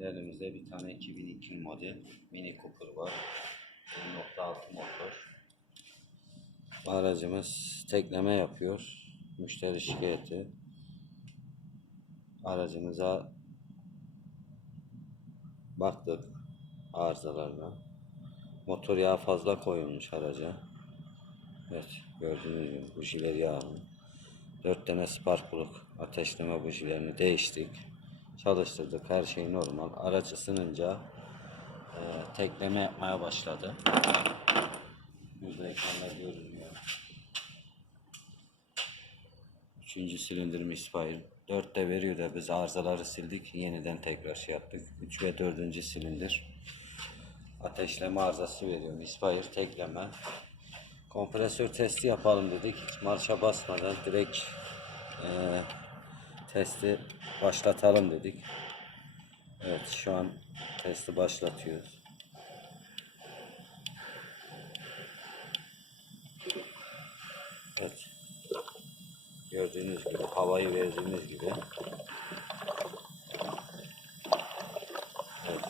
Elimizde bir tane 2002 model Mini Cooper var. 1.6 motor. Aracımız tekleme yapıyor. Müşteri şikayeti. Aracımıza baktık arızalarına. Motor yağı fazla koyulmuş araca. Evet, gördüğünüz gibi bujiler yağlı. 4 tane sparkluk ateşleme bujilerini değiştik. Çalıştırdık. Her şey normal. Araç ısınınca tekleme yapmaya başladı. Yüzde ekranda görünüyor. 3. silindir misfire. 4'te veriyor da biz arızaları sildik. Yeniden tekrar şey yaptık. 3 ve 4. silindir. Ateşleme arızası veriyor. Misfire tekleme. Kompresör testi yapalım dedik. Hiç marşa basmadan direkt testi başlatalım dedik. Evet, şu an testi başlatıyoruz. Evet. Gördüğünüz gibi havayı verdiğimiz gibi. Evet.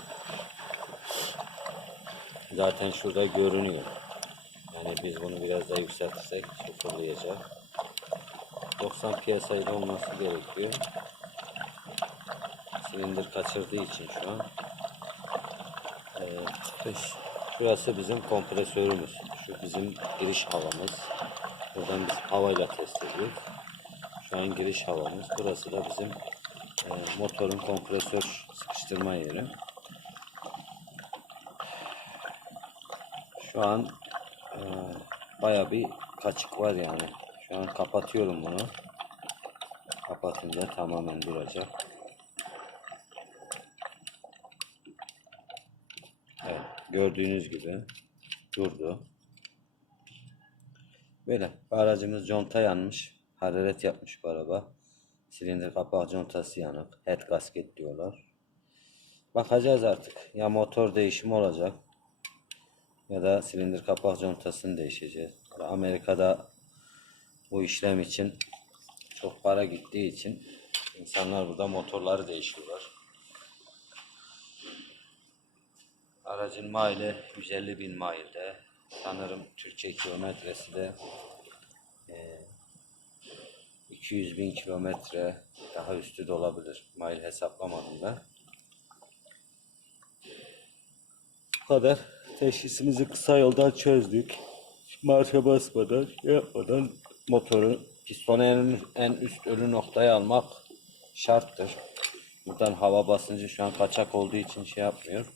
Zaten şurada görünüyor. Yani biz bunu biraz daha yükseltirsek sıfırlayacak. 90 piyasayla olması gerekiyor. Silindir kaçırdığı için şu an. Şurası bizim kompresörümüz. Şu bizim giriş havamız. Buradan biz havayla test ediyoruz. Şu an giriş havamız. Burası da bizim motorun kompresör sıkıştırma yeri. Şu an baya bir kaçık var yani. Şu an kapatıyorum bunu. Kapatınca tamamen duracak. Evet, gördüğünüz gibi durdu. Böyle aracımız conta yanmış. Hararet yapmış bu araba. Silindir kapağı contası yanık. Head gasket diyorlar. Bakacağız artık. Ya motor değişimi olacak. Ya da silindir kapak contasını değişeceğiz. Amerika'da bu işlem için çok para gittiği için insanlar burada motorları değişiyorlar. Aracın maili 150.000 mailde. Sanırım Türkiye kilometresi de 200.000 kilometre daha üstü de olabilir. Mail hesaplamadım da. Bu kadar. Teşhisimizi kısa yoldan çözdük. Marşa basmadan, şey yapmadan motoru pistonu en üst ölü noktaya almak şarttır. Buradan hava basıncı şu an kaçak olduğu için şey yapmıyor.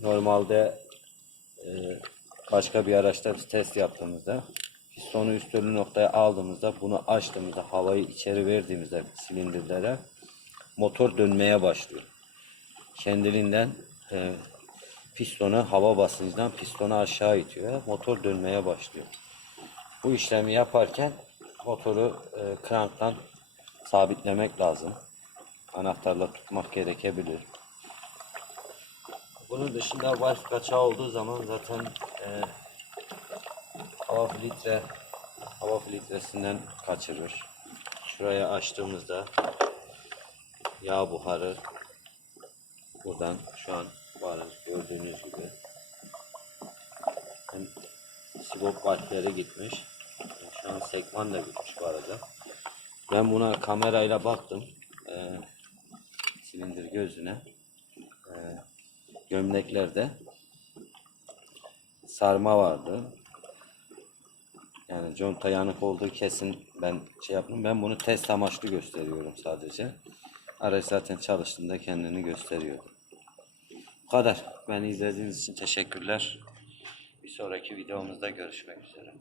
Normalde başka bir araçta biz test yaptığımızda pistonu üst ölü noktaya aldığımızda, bunu açtığımızda, havayı içeri verdiğimizde silindirlere motor dönmeye başlıyor. Kendiliğinden pistonu hava basıncından pistonu aşağı itiyor. Motor dönmeye başlıyor. Bu işlemi yaparken motoru kranktan sabitlemek lazım. Anahtarla tutmak gerekebilir. Bunun dışında valve kaçağı olduğu zaman zaten hava filtresinden kaçırır. Şuraya açtığımızda yağ buharı buradan şu an var, gördüğünüz gibi. Hem sibop valfleri gitmiş. Şu an sekman da gitmiş bu arada. Ben buna kamerayla baktım. Silindir gözüne. Gömleklerde sarma vardı. Yani conta yanık olduğu kesin, ben şey yaptım. Ben bunu test amaçlı gösteriyorum sadece. Araç zaten çalıştığında kendini gösteriyor. Bu kadar. Beni izlediğiniz için teşekkürler. Bir sonraki videomuzda görüşmek üzere.